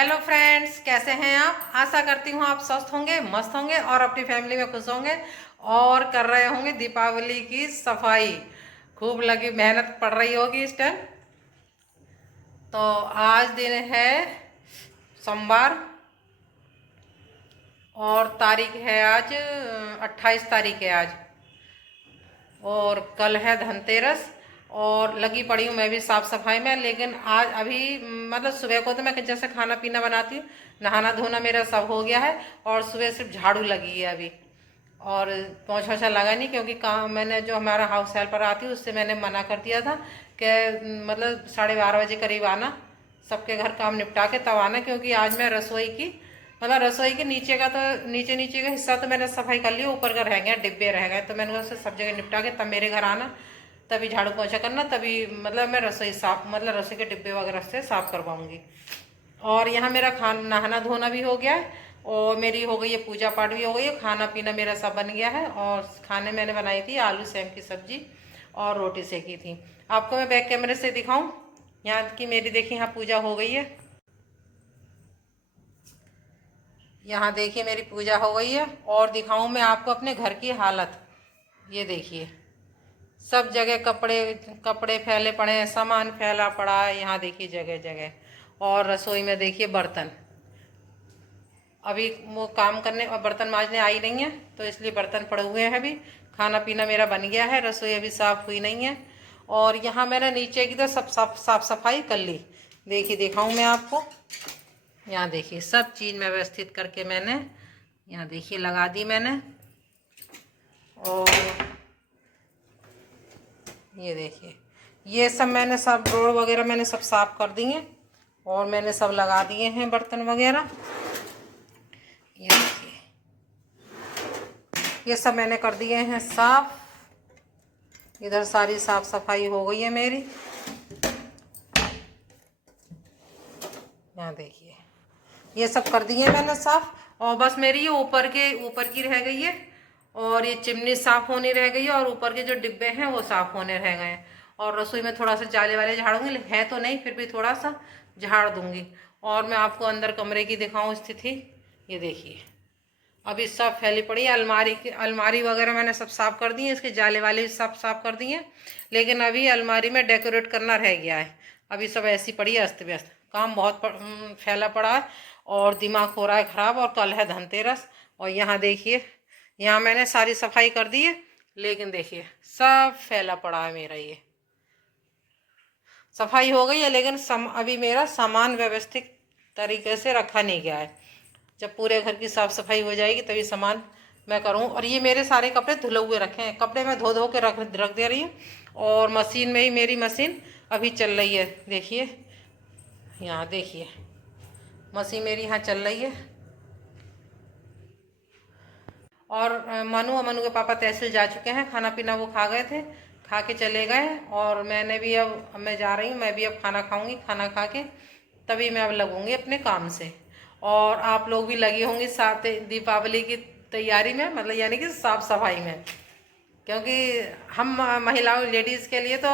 Hello friends, कैसे हैं आप। आशा करती हूँ आप स्वस्थ होंगे, मस्त होंगे और अपनी फैमिली में खुश होंगे और कर रहे होंगे दीपावली की सफाई। खूब लगी मेहनत पड़ रही होगी इस टाइम। तो आज दिन है सोमवार और तारीख है आज 28 तारीख है आज। और कल है धनतेरस और लगी पड़ी हूँ मैं भी साफ़ सफाई में। लेकिन आज अभी मतलब सुबह को तो मैं जैसे खाना पीना बनाती हूँ, नहाना धोना मेरा सब हो गया है और सुबह सिर्फ झाड़ू लगी है अभी। और पोंछा ओछा लगा नहीं, क्योंकि काम मैंने जो हमारा हाउस हेल्पर आती है उससे मैंने मना कर दिया था कि मतलब 12:30 बजे करीब आना, सबके घर काम निपटा के तब आना। क्योंकि आज मैं रसोई की मतलब रसोई के नीचे का तो नीचे का हिस्सा तो मैंने सफाई कर लिया, ऊपर का रह गया, डिब्बे रह गए, तो मैंने उससे सब जगह निपटा के तब मेरे घर आना, तभी झाड़ू पोछा करना, तभी मतलब मैं रसोई साफ मतलब रसोई के डिब्बे वगैरह से साफ करवाऊंगी। और यहाँ मेरा खाना नहाना धोना भी हो गया है और मेरी हो गई है पूजा पाठ भी हो गई है, खाना पीना मेरा सब बन गया है। और खाने मैंने बनाई थी आलू सेम की सब्जी और रोटी सेकी थी। आपको मैं बैक कैमरे से दिखाऊं यहाँ की मेरी, देखिए यहाँ पूजा हो गई है। यहाँ देखिए मेरी पूजा हो गई है। और दिखाऊं मैं आपको अपने घर की हालत, ये देखिए सब जगह कपड़े कपड़े फैले पड़े हैं, सामान फैला पड़ा है यहाँ देखिए जगह जगह। और रसोई में देखिए बर्तन, अभी वो काम करने और बर्तन मांजने आई नहीं है तो इसलिए बर्तन पड़े हुए हैं अभी। खाना पीना मेरा बन गया है, रसोई अभी साफ़ हुई नहीं है। और यहाँ मैंने नीचे की तो सब साफ सफाई कर ली। देखिए दिखाऊं मैं आपको, यहाँ देखिए सब चीज़ में व्यवस्थित करके मैंने यहाँ देखिए लगा दी मैंने। और ये देखिए ये सब मैंने सब ड्रॉर वगैरह मैंने सब साफ कर दिए और मैंने सब लगा दिए हैं बर्तन वगैरह। ये देखिए ये सब मैंने कर दिए हैं साफ। इधर सारी साफ सफाई हो गई है मेरी, यहाँ देखिए ये सब कर दिए मैंने साफ। और बस मेरी ये ऊपर की रह गई है और ये चिमनी साफ होनी रह गई है और ऊपर के जो डिब्बे हैं वो साफ होने रह गए हैं। और रसोई में थोड़ा सा जाले वाले झाड़ूंगी, है तो नहीं फिर भी थोड़ा सा झाड़ दूंगी। और मैं आपको अंदर कमरे की दिखाऊं स्थिति, ये देखिए अभी सब फैली पड़ी है। अलमारी वगैरह मैंने सब साफ कर दी है, इसके जाले वाले भी सब साफ कर दिए। लेकिन अभी अलमारी में डेकोरेट करना रह गया है, अभी सब ऐसी पड़ी है अस्त व्यस्त। काम बहुत फैला पड़ा है और दिमाग हो रहा है ख़राब। और कल है धनतेरस और यहाँ देखिए यहाँ मैंने सारी सफाई कर दी है, लेकिन देखिए सब फैला पड़ा है मेरा। ये सफाई हो गई है लेकिन अभी मेरा सामान व्यवस्थित तरीके से रखा नहीं गया है। जब पूरे घर की साफ़ सफाई हो जाएगी तभी सामान मैं करूँ। और ये मेरे सारे कपड़े धुले हुए रखे हैं, कपड़े मैं धो धो के रख रख दे रही हूँ। और मशीन में ही मेरी मशीन अभी चल रही है, देखिए यहाँ देखिए मशीन मेरी यहाँ चल रही है। और मनु के पापा तहसील जा चुके हैं, खाना पीना वो खा गए थे, खा के चले गए। और मैंने भी अब मैं जा रही हूँ, मैं भी अब खाना खाऊंगी, खाना खा के तभी मैं अब लगूंगी अपने काम से। और आप लोग भी लगी होंगी साथ दीपावली की तैयारी में, मतलब यानी कि साफ सफाई में। क्योंकि हम महिलाओं लेडीज़ के लिए तो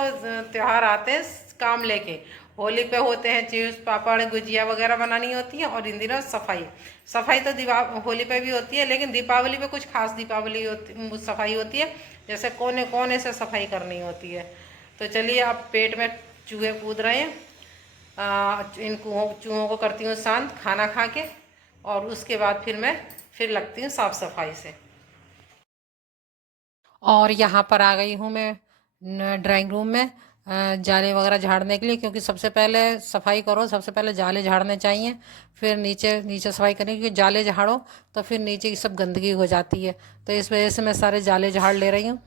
त्यौहार आते हैं काम लेके। होली पे होते हैं चिप्स पापड़ गुजिया वगैरह बनानी होती है, और इन दिनों सफाई सफाई तो होली पे भी होती है, लेकिन दीपावली पे कुछ खास दीपावली होती सफाई होती है, जैसे कोने कोने से सफाई करनी होती है। तो चलिए अब पेट में चूहे कूद रहे हैं, इन चूहों को करती हूँ शांत खाना खा के, और उसके बाद फिर मैं फिर लगती हूँ साफ सफाई से। और यहाँ पर आ गई हूँ मैं ड्राइंग रूम में जाले वगैरह झाड़ने के लिए, क्योंकि सबसे पहले सफाई करो, सबसे पहले जाले झाड़ने चाहिए, फिर नीचे नीचे सफाई करनी, क्योंकि जाले झाड़ो तो फिर नीचे की सब गंदगी हो जाती है। तो इस वजह से मैं सारे जाले झाड़ ले रही हूँ।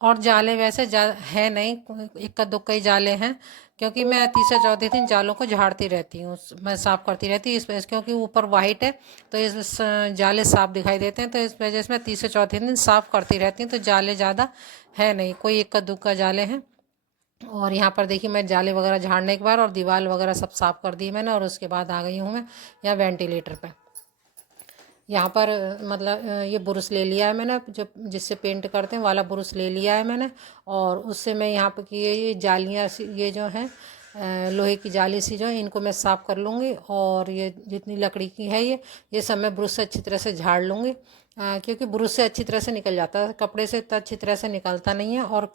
और जाले वैसे है नहीं, इक्का दुक्का ही जाले हैं, क्योंकि मैं तीसरे चौथे दिन जालों को झाड़ती रहती हूँ, मैं साफ़ करती रहती हूँ इस वजह से, क्योंकि ऊपर वाइट है तो इस जाले साफ दिखाई देते हैं, तो इस वजह से मैं तीसरे चौथे दिन साफ़ करती रहती हूँ। तो जाले ज़्यादा है नहीं, कोई इक्का दुक्का जाले हैं। और यहाँ पर देखिए मैं जाले वगैरह झाड़ने के बाद और दीवार वगैरह सब साफ़ कर दी मैंने, और उसके बाद आ गई हूँ मैं यहाँ वेंटिलेटर पर। यहाँ पर मतलब ये ब्रश ले लिया है मैंने, जो जिससे पेंट करते हैं वाला ब्रश ले लिया है मैंने। और उससे मैं यहाँ पर की ये जालियाँ ये जो हैं लोहे की जाली सी जो है इनको मैं साफ़ कर लूँगी। और ये जितनी लकड़ी की है ये सब मैं ब्रश से अच्छी तरह से झाड़ लूँगी, क्योंकि ब्रश से अच्छी तरह से निकल जाता है, कपड़े से इतना अच्छी तरह से निकलता नहीं है। और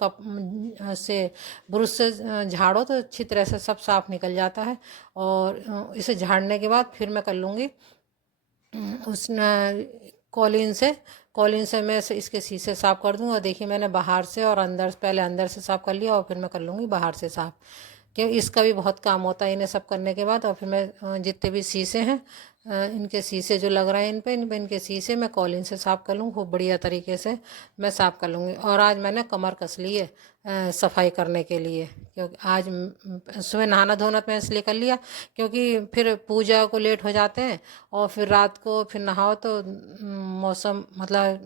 से ब्रश से झाड़ो तो अच्छी तरह से सब साफ़ निकल जाता है। और इसे झाड़ने के बाद फिर मैं कर लूँगी उस कॉलिन से मैं इसके शीशे साफ़ कर दूँगा। देखिए मैंने बाहर से और अंदर, पहले अंदर से साफ़ कर लिया और फिर मैं कर लूँगी बाहर से साफ़, क्यों इसका भी बहुत काम होता है इन्हें सब करने के बाद। और फिर मैं जितने भी शीशे हैं, इनके शीशे जो लग रहे हैं इनके शीशे मैं कॉलिन से साफ़ कर लूँ, खूब बढ़िया तरीके से मैं साफ़ कर लूँगी। और आज मैंने कमर कस ली है सफाई करने के लिए, क्योंकि आज सुबह नहाना धोना तो मैं इसलिए कर लिया क्योंकि फिर पूजा को लेट हो जाते हैं और फिर रात को फिर नहाओ तो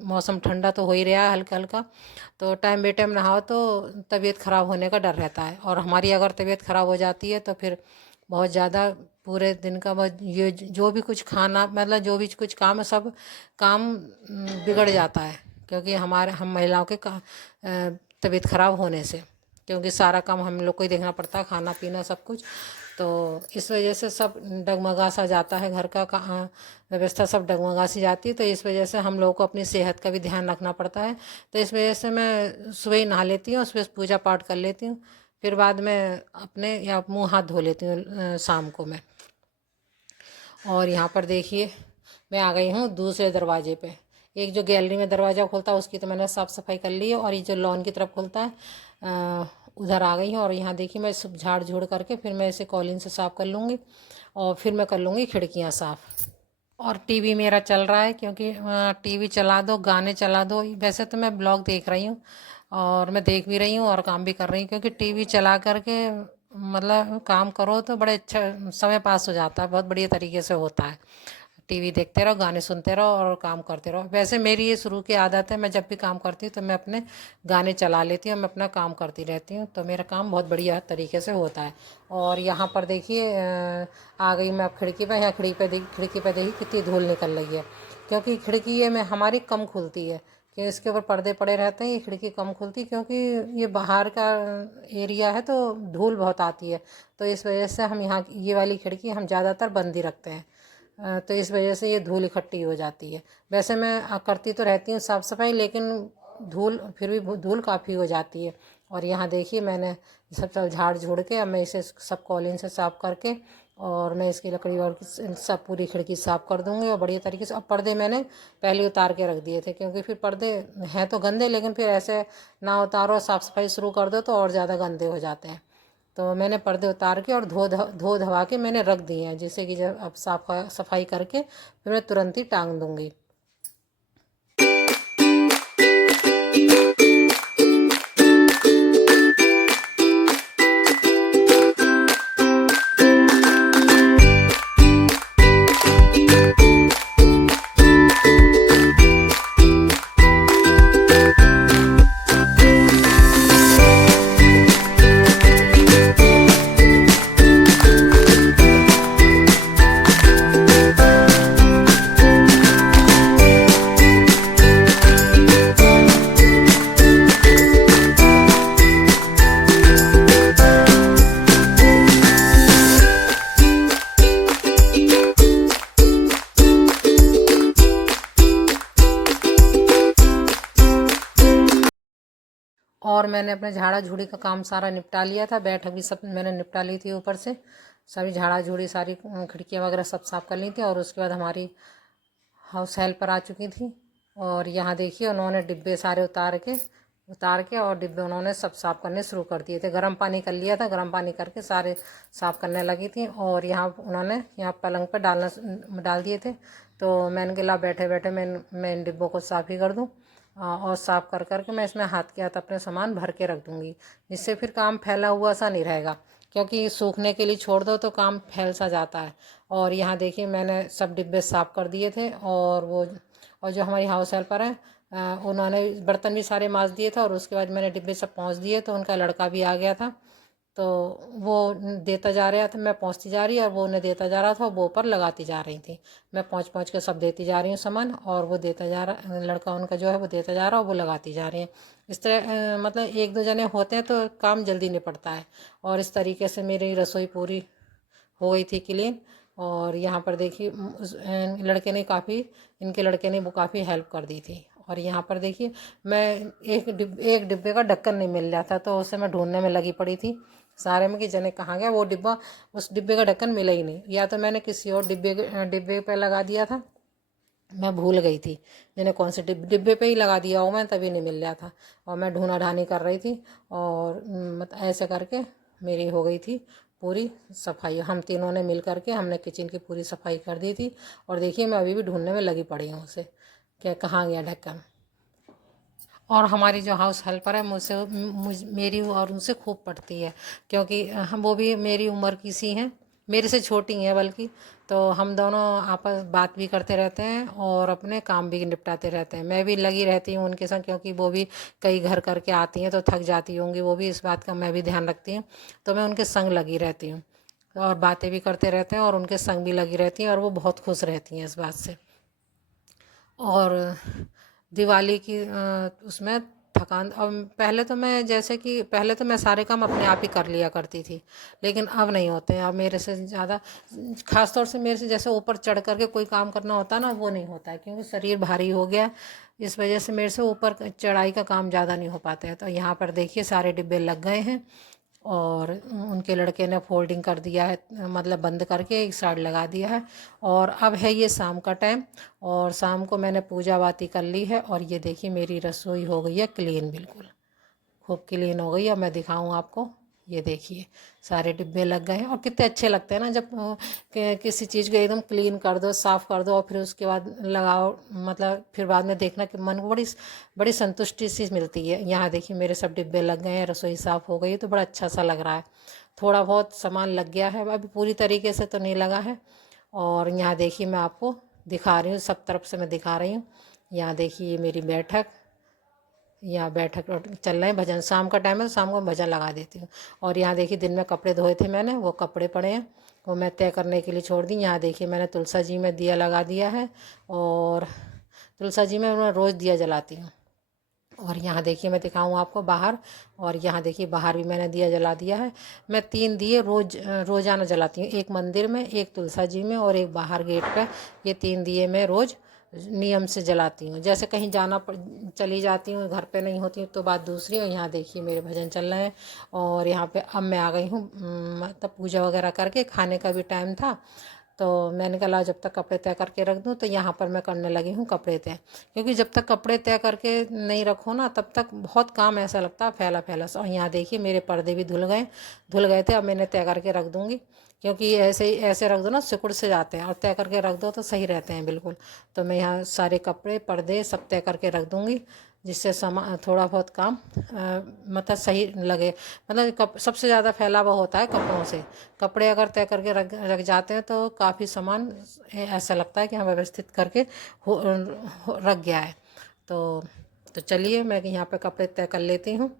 मौसम ठंडा तो हो ही रहा है हल्का हल्का, तो टाइम बे टाइम नहाओ तो तबीयत ख़राब होने का डर रहता है। और हमारी अगर तबीयत ख़राब हो जाती है तो फिर बहुत ज़्यादा पूरे दिन का ये जो भी कुछ खाना जो भी कुछ काम है सब काम बिगड़ जाता है, क्योंकि हम महिलाओं के तबीयत ख़राब होने से, क्योंकि सारा काम हम लोग को ही देखना पड़ता है, खाना पीना सब कुछ। तो इस वजह से सब डगमगा सा जाता है, घर का व्यवस्था सब डगमगा सी जाती है। तो इस वजह से हम लोगों को अपनी सेहत का भी ध्यान रखना पड़ता है। तो इस वजह से मैं सुबह ही नहा लेती हूँ, सुबह पूजा पाठ कर लेती हूँ, फिर बाद में अपने या मुँह हाथ धो लेती हूँ शाम को मैं। और यहाँ पर देखिए मैं आ गई हूँ दूसरे दरवाजे पे। एक जो गैलरी में दरवाज़ा खुलता है उसकी तो मैंने साफ़ सफाई कर ली है, और ये जो लॉन की तरफ खुलता है उधर आ गई हूँ। और यहाँ देखिए मैं सब झाड़ झूड़ करके फिर मैं इसे कॉलिन से साफ़ कर लूँगी और फिर मैं कर लूँगी खिड़कियाँ साफ़। और टीवी मेरा चल रहा है, क्योंकि टीवी चला दो, गाने चला दो। वैसे तो मैं ब्लॉग देख रही हूँ और मैं देख भी रही हूँ और काम भी कर रही हूँ, क्योंकि टीवी चला करके काम करो तो बड़े अच्छा समय पास हो जाता है, बहुत बढ़िया तरीके से होता है। टीवी देखते रहो, गाने सुनते रहो और काम करते रहो। वैसे मेरी ये शुरू की आदत है, मैं जब भी काम करती हूँ तो मैं अपने गाने चला लेती हूँ, मैं अपना काम करती रहती हूँ, तो मेरा काम बहुत बढ़िया तरीके से होता है। और यहाँ पर देखिए आ गई मैं अब खिड़की पर। यहाँ खिड़की पर देखिए कितनी धूल निकल रही है, क्योंकि खिड़की ये में हमारी कम खुलती है, कि इसके ऊपर पर्दे पड़े रहते हैं, ये खिड़की कम खुलती क्योंकि ये बाहर का एरिया है तो धूल बहुत आती है। तो इस वजह से हम यहाँ ये वाली खिड़की हम ज़्यादातर बंद ही रखते हैं, तो इस वजह से ये धूल इकट्ठी हो जाती है। वैसे मैं करती तो रहती हूँ साफ़ सफाई, लेकिन फिर भी धूल काफ़ी हो जाती है। और यहाँ देखिए मैंने सब झाड़ झूड़ के अब मैं इसे सब कॉलिन से साफ़ करके और मैं इसकी लकड़ी और सब पूरी खिड़की साफ़ कर दूँगी और बढ़िया तरीके से। अब पर्दे मैंने पहले उतार के रख दिए थे, क्योंकि फिर पर्दे हैं तो गंदे, लेकिन फिर ऐसे ना उतारो साफ़ सफाई शुरू कर दो तो और ज़्यादा गंदे हो जाते हैं। तो मैंने पर्दे उतार के और धो धवा के मैंने रख दिए हैं, जिससे कि जब अब सफाई करके फिर मैं तुरंत ही टांग दूँगी। और मैंने अपने झाड़ा झूड़ी का काम सारा निपटा लिया था, बैठक भी सब मैंने निपटा ली थी, ऊपर से सभी झाड़ा झूड़ी सारी खिड़कियाँ वगैरह सब साफ़ कर ली थी। और उसके बाद हमारी हाउस हेल्पर आ चुकी थी, और यहाँ देखिए उन्होंने डिब्बे सारे उतार के और डिब्बे उन्होंने सब साफ़ करने शुरू कर दिए थे। गर्म पानी कर लिया था, गर्म पानी करके सारे साफ़ करने लगी थी। और यहाँ उन्होंने पलंग पर डाल दिए थे, तो मैंने कहा बैठे बैठे मैं इन डिब्बों को साफ़ ही कर दूँ, और साफ़ कर करके मैं इसमें हाथ के हाथ अपने सामान भर के रख दूँगी, जिससे फिर काम फैला हुआ सा नहीं रहेगा, क्योंकि सूखने के लिए छोड़ दो तो काम फैल सा जाता है। और यहाँ देखिए मैंने सब डिब्बे साफ़ कर दिए थे, और जो हमारी हाउस हेल्पर है उन्होंने बर्तन भी सारे मांज दिए थे, और उसके बाद मैंने डिब्बे सब पहुँच दिए, तो उनका लड़का भी आ गया था, तो वो देता जा रहा था, मैं पहुँचती जा रही और वो उन्हें देता जा रहा था, वो ऊपर लगाती जा रही थी। मैं पहुँच के सब देती जा रही हूँ सामान, और वो देता जा रहा, लड़का उनका जो है वो देता जा रहा और वो लगाती जा रही है। इस तरह मतलब एक दो जने होते हैं तो काम जल्दी निपटता है। और इस तरीके से मेरी रसोई पूरी हो गई थी क्लीन। और यहाँ पर देखिए उस लड़के ने काफ़ी, इनके लड़के ने वो काफ़ी हेल्प कर दी थी। और यहाँ पर देखिए मैं एक डिब्बे का ढक्कन नहीं मिल रहा था, तो उसे मैं ढूंढने में लगी पड़ी थी सारे में कि जने कहाँ गया वो डिब्बा। उस डिब्बे का ढक्कन मिला ही नहीं, या तो मैंने किसी और डिब्बे पे लगा दिया था, मैं भूल गई थी मैंने कौन से डिब्बे पे ही लगा दिया हो मैं, तभी नहीं मिल रहा था। और मैं ढूंढा ढानी कर रही थी, और मतलब ऐसे करके मेरी हो गई थी पूरी सफाई। हम तीनों ने मिल करके हमने किचन की पूरी सफाई कर दी थी। और देखिए मैं अभी भी ढूंढने में लगी पड़ी हूँ उसे, क्या कहाँ गया ढक्कन। और हमारी जो हाउस हेल्पर है मेरी और उनसे खूब पटती है, क्योंकि हम वो भी मेरी उम्र की सी हैं, मेरे से छोटी हैं बल्कि। तो हम दोनों आपस बात भी करते रहते हैं और अपने काम भी निपटाते रहते हैं। मैं भी लगी रहती हूँ उनके संग, क्योंकि वो भी कई घर करके आती हैं तो थक जाती होंगी वो भी, इस बात का मैं भी ध्यान रखती हूँ। तो मैं उनके संग लगी रहती हूँ और बातें भी करते रहते हैं और उनके संग भी लगी रहती हैं, और वो बहुत खुश रहती हैं इस बात से। और दिवाली की उसमें थकान, अब पहले तो मैं जैसे कि पहले तो मैं सारे काम अपने आप ही कर लिया करती थी, लेकिन अब नहीं होते हैं। अब मेरे से ज़्यादा, ख़ास तौर से मेरे से जैसे ऊपर चढ़ करके कोई काम करना होता है ना, वो नहीं होता है, क्योंकि शरीर भारी हो गया। इस वजह से मेरे से ऊपर चढ़ाई का काम ज़्यादा नहीं हो पाता है। तो यहाँ पर देखिए सारे डिब्बे लग गए हैं, और उनके लड़के ने फोल्डिंग कर दिया है, मतलब बंद करके एक साइड लगा दिया है। और अब है ये शाम का टाइम, और शाम को मैंने पूजा बाती कर ली है। और ये देखिए मेरी रसोई हो गई है क्लीन, बिल्कुल खूब क्लीन हो गई। अब मैं दिखाऊं आपको, ये देखिए सारे डिब्बे लग गए हैं। और कितने अच्छे लगते हैं ना जब किसी चीज़ को एकदम क्लीन कर दो, साफ़ कर दो, और फिर उसके बाद लगाओ, मतलब फिर बाद में देखना कि मन को बड़ी बड़ी संतुष्टि सी मिलती है। यहाँ देखिए मेरे सब डिब्बे लग गए हैं, रसोई साफ़ हो गई है, तो बड़ा अच्छा सा लग रहा है। थोड़ा बहुत सामान लग गया है, अभी पूरी तरीके से तो नहीं लगा है। और यहाँ देखिए मैं आपको दिखा रही हूँ, सब तरफ से मैं दिखा रही हूँ। यहाँ देखिए मेरी बैठक, यहाँ बैठक चल रहे हैं, भजन शाम का टाइम है तो शाम को भजन लगा देती हूँ। और यहाँ देखिए दिन में कपड़े धोए थे मैंने, वो कपड़े पड़े हैं, वो मैं तय करने के लिए छोड़ दी। यहाँ देखिए मैंने तुलसा जी में दिया लगा दिया है, और तुलसा जी में मैं रोज़ दिया जलाती हूँ। और यहाँ देखिए मैं दिखाऊँ आपको बाहर, और यहाँ देखिए बाहर भी मैंने दिया जला दिया है। मैं 3 दिए रोज़ाना जलाती हूँ, एक मंदिर में, एक तुलसा जी में, और एक बाहर गेट पे। ये 3 दिए मैं रोज़ नियम से जलाती हूँ। जैसे कहीं चली जाती हूँ, घर पे नहीं होती हूँ तो बात दूसरी। और यहाँ देखिए मेरे भजन चल रहे हैं। और यहाँ पे अब मैं आ गई हूँ, मतलब पूजा वगैरह करके, खाने का भी टाइम था, तो मैंने कहा जब तक कपड़े तय करके रख दूँ। तो यहाँ पर मैं करने लगी हूँ कपड़े तय, क्योंकि जब तक कपड़े तय करके नहीं रखो ना, तब तक बहुत काम ऐसा लगता है फैला फैला सा। और यहाँ देखिए मेरे पर्दे भी धुल गए थे, अब मैंने तय करके रख दूँगी, क्योंकि ऐसे रख दो ना सिकुड़ से जाते हैं, और तय करके रख दो तो सही रहते हैं बिल्कुल। तो मैं यहाँ सारे कपड़े पर्दे सब तय करके रख दूँगी, जिससे थोड़ा बहुत काम मतलब सही लगे। मतलब सबसे ज़्यादा फैलावा होता है कपड़ों से। कपड़े अगर तय करके रख जाते हैं तो काफ़ी सामान ऐसा लगता है कि हाँ व्यवस्थित करके रख गया है। तो चलिए मैं यहाँ पे कपड़े तय कर लेती हूँ।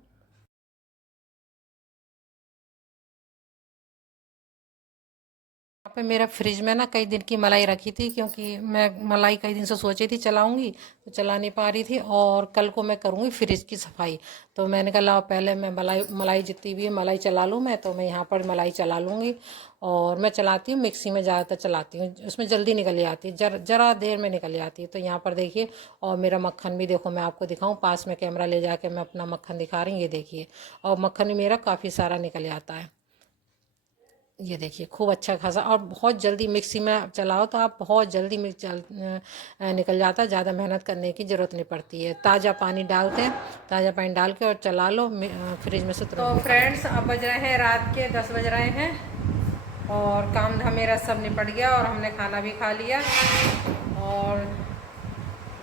यहाँ पे मेरा फ्रिज में ना कई दिन की मलाई रखी थी, क्योंकि मैं मलाई कई दिन से सोची थी चलाऊंगी, तो चला नहीं पा रही थी। और कल को मैं करूँगी फ्रिज की सफाई। तो मैंने कहा लाओ पहले मैं मलाई जितनी भी है मलाई चला लूँ मैं। तो मैं यहाँ पर मलाई चला लूँगी। और मैं चलाती हूँ मिक्सी में, ज़्यादातर चलाती हूँ, उसमें जल्दी निकल जाती है, जरा देर में निकल जाती है। तो यहाँ पर देखिए, और मेरा मक्खन भी देखो, मैं आपको दिखाऊँ पास में कैमरा ले जाके मैं अपना मक्खन दिखा रही हूँ, ये देखिए। और मक्खन भी मेरा काफ़ी सारा निकल जाता है, ये देखिए खूब अच्छा खासा। और बहुत जल्दी मिक्सी में चलाओ तो आप बहुत जल्दी निकल जाता है, ज़्यादा मेहनत करने की ज़रूरत नहीं पड़ती है। ताज़ा पानी डालते हैं, ताज़ा पानी डाल के और चला लो, फ्रिज में से तुरंत निकाल लो। फ्रेंड्स अब बज रहे हैं रात के 10 बज रहे हैं, और काम धाम मेरा सब निपट गया, और हमने खाना भी खा लिया। और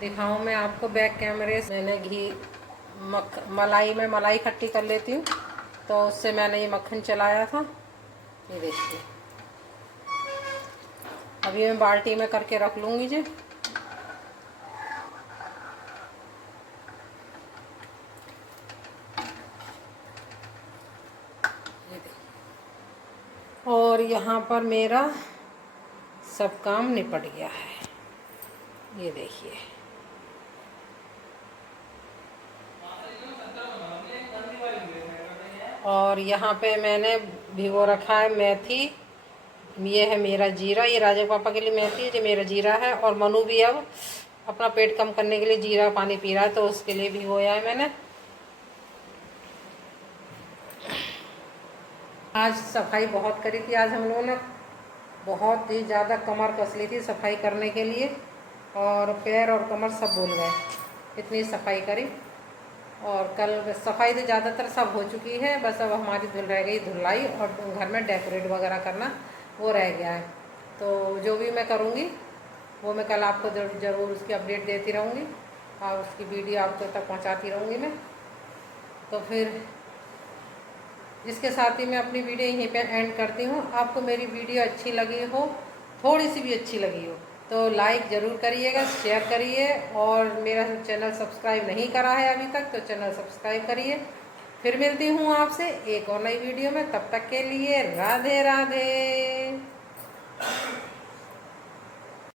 दिखाऊँ मैं आपको बैक कैमरे से, मैंने मलाई में मलाई खट्टी कर लेती हूँ, तो उससे मैंने ये मक्खन चलाया था, ये देखिए। अभी मैं बाल्टी में करके रख लूँगी जी। ये देखिए यहाँ पर मेरा सब काम निपट गया है, ये देखिए। और यहाँ पे मैंने भिगो रखा है मेथी, ये है मेरा जीरा, ये राजा पापा के लिए मेथी है, ये मेरा जीरा है। और मनु भी अब अपना पेट कम करने के लिए जीरा पानी पी रहा है, तो उसके लिए भिगोया है मैंने। आज सफाई बहुत करी थी, आज हम लोगों ने बहुत ही ज़्यादा कमर कस ली थी सफाई करने के लिए, और पैर और कमर सब भूल गए, इतनी सफाई करी। और कल सफाई तो ज़्यादातर सब हो चुकी है, बस अब हमारी रह गई धुलाई और घर में डेकोरेट वगैरह करना, वो रह गया है। तो जो भी मैं करूँगी वो मैं कल आपको ज़रूर उसकी अपडेट देती रहूँगी, और उसकी वीडियो आपको तक पहुँचाती रहूँगी मैं। तो फिर इसके साथ ही मैं अपनी वीडियो यहीं पे एंड करती हूँ। आपको मेरी वीडियो अच्छी लगी हो, थोड़ी सी भी अच्छी लगी हो, तो लाइक ज़रूर करिएगा, शेयर करिए, और मेरा चैनल सब्सक्राइब नहीं करा है अभी तक तो चैनल सब्सक्राइब करिए। फिर मिलती हूँ आपसे एक और नई वीडियो में, तब तक के लिए राधे राधे।